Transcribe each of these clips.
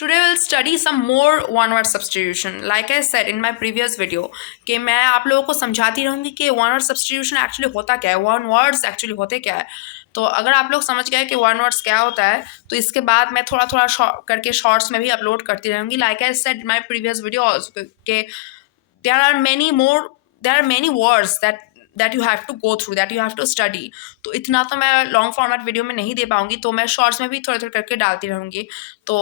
Today we'll study some more one word substitution. Like I said in my previous video कि मैं आप लोगों को समझाती रहूँगी कि वन वर्ड सब्सटीट्यूशन एक्चुअली होता क्या है, वन वर्ड्स एक्चुअली होते क्या है। तो अगर आप लोग समझ गए कि वन वर्ड्स क्या होता है तो इसके बाद मैं थोड़ा थोड़ा करके शॉर्ट्स में भी अपलोड करती रहूँगी। Like I said my previous video also के there are many words that you have to go through, that you have to study. तो इतना तो मैं लॉन्ग फॉर्मेट वीडियो में नहीं दे पाऊंगी, तो मैं शॉर्ट्स में भी थोड़े थोड़े करके डालती रहूँगी। तो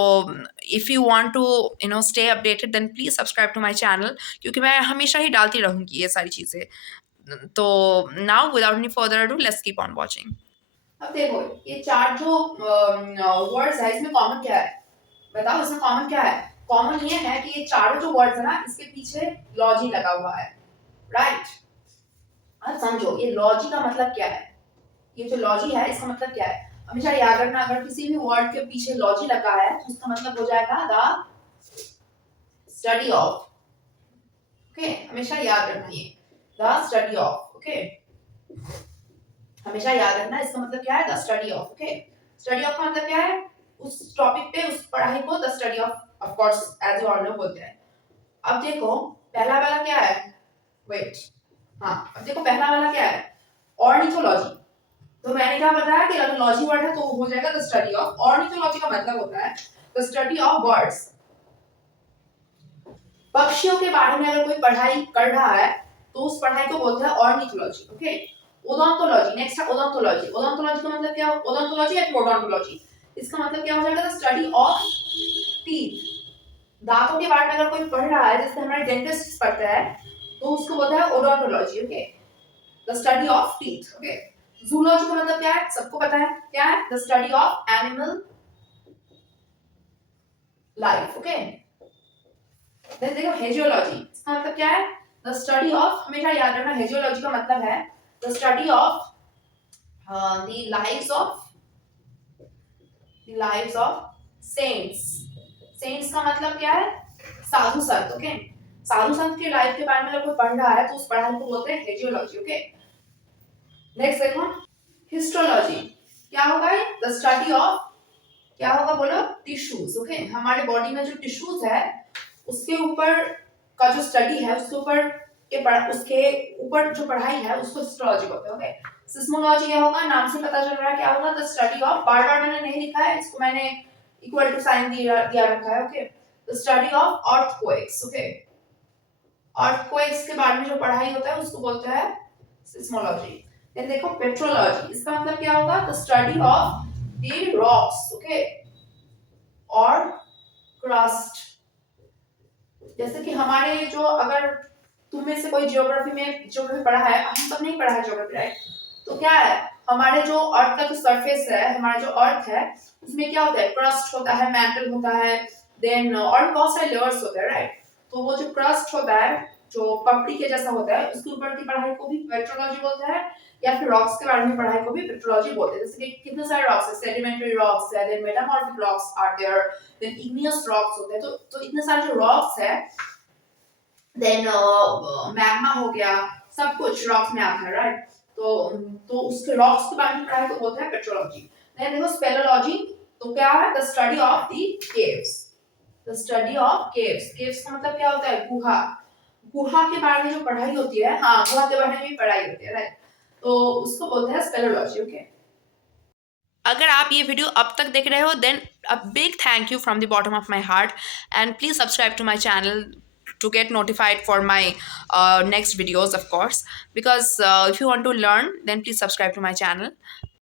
if you want to stay updated then please subscribe to my channel, क्योंकि मैं हमेशा ही डालती रहूँगी ये सारी चीज़ें। तो now without any further ado let's keep on watching. अब देखो ये चार जो वर्ड्स है इसमें कॉमन क्या है, बताओ इसमें कॉमन क्या है। कॉमन ये है कि ये चारों जो वर्ड्स है ना इसके पीछे लॉजी लगा हुआ है, राइट। अब समझो ये लॉजी का मतलब क्या है, ये जो लॉजी है इसका मतलब क्या है। हमेशा याद रखना अगर किसी भी वर्ड के पीछे लॉजी लगा है तो उसका मतलब हो जाएगा द स्टडी ऑफ। ओके, हमेशा याद रखना ये द स्टडी ऑफ। ओके, हमेशा याद रखना इसका मतलब क्या है, the study of. Okay, study of का मतलब क्या है, उस टॉपिक पे उस पढ़ाई को the study of course as you all know बोलते हैं। अब देखो पहला वाला क्या है, वेट, हाँ अब देखो पहला वाला क्या है, ऑर्निथोलॉजी। तो मैंने क्या बताया कि अगर लॉजी वर्ड है तो हो जाएगा द स्टडी ऑफ। ऑर्निथोलॉजी का मतलब होता है द स्टडी ऑफ बर्ड्स। पक्षियों के बारे में अगर कोई पढ़ाई कर रहा है तो उस पढ़ाई को बोलते हैं ऑर्निथोलॉजी। ओके, ओडोंटोलॉजी, नेक्स्ट है ओडोंटोलॉजी। ओडोंटोलॉजी का मतलब क्या है, ओडोंटोलॉजी या ओडोंटोलॉजी, इसका मतलब क्या हो जाएगा, द स्टडी ऑफ टीथ। दांतों के बारे में अगर कोई पढ़ रहा है जैसे हमारे डेंटिस्ट पढ़ता है तो उसको बोलता है odontology. Okay, the study of teeth. Okay, zoology का मतलब क्या है, सबको पता है क्या है, the study of animal life. Okay, then देखो हेजियोलॉजी, इसका मतलब क्या है, द स्टडी ऑफ, हमेशा याद रखना हेजियोलॉजी का मतलब है the study of the lives of saints. Saints का मतलब क्या है, साधु संत। ओके, साधु संत के लाइफ के बारे में अगर कोई पढ़ रहा है तो उस पढ़ाई को बोलते हैं हेजियोलॉजी। ओके, नेक्स्ट देखो हिस्टोलॉजी, क्या होगा, द स्टडी ऑफ, क्या होगा बोलो, टिश्यूज। ओके, हमारे बॉडी में जो टिश्यूज है उसके ऊपर का जो स्टडी है उसके ऊपर जो पढ़ाई है उसको हिस्टोलॉजी बोलते हैं। ओके, सिस्मोलॉजी क्या होगा, नाम से पता चल रहा है क्या होगा, द स्टडी ऑफ, बार बार मैंने नहीं लिखा है इसको, मैंने इक्वल टू साइन दिया रखा है। Okay, the study of earthquakes. Okay, earthquakes के बारे में जो पढ़ाई होता है उसको बोलते हैं सिस्मोलॉजी। देन देखो पेट्रोलॉजी, इसका मतलब क्या होगा, the study of the rocks. Okay, और क्रस्ट। जैसे कि हमारे जो, अगर तुम में से कोई ज्योग्राफी पढ़ा है, हम सब नहीं पढ़ा है ज्योग्राफी, राइट। तो क्या है, हमारे जो अर्थ का जो सरफेस है, हमारा जो अर्थ है उसमें क्या होता है, क्रस्ट होता है, मैंटल होता है, देन और बहुत सारे लेयर्स होते हैं, राइट। तो वो जो क्रस्ट होता है जो पपड़ी के जैसा होता है उसके ऊपर की पढ़ाई को भी पेट्रोलॉजी बोलते हैं, या फिर रॉक्स के बारे में पढ़ाई को भी पेट्रोलॉजी बोलते हैं। जैसे कि कितने सारे रॉक्स है, सेडिमेंट्री रॉक्स है, then metamorphic rocks are there, then igneous rocks होते हैं। तो इतने सारे जो रॉक्स है, देन मैग्मा हो गया, सब कुछ रॉक्स में आता है, राइट। तो उसके रॉक्स के बारे में पढ़ाई को बोलते हैं पेट्रोलॉजी। देन देखो स्पेलोलॉजी, तो क्या है, the study of the caves. The study of caves, caves का मतलब क्या होता है, गुहा। गुहा के बारे में जो पढ़ाई होती है, हाँ गुहा के बारे में भी पढ़ाई होती है, राइट। तो उसको बोलते हैं स्पेलोलॉजी। ओके, अगर आप ये वीडियो अब तक देख रहे हो then a big thank you from the bottom of my heart, and please subscribe to my channel to get notified for my next videos, of course, because if you want to learn then please subscribe to my channel.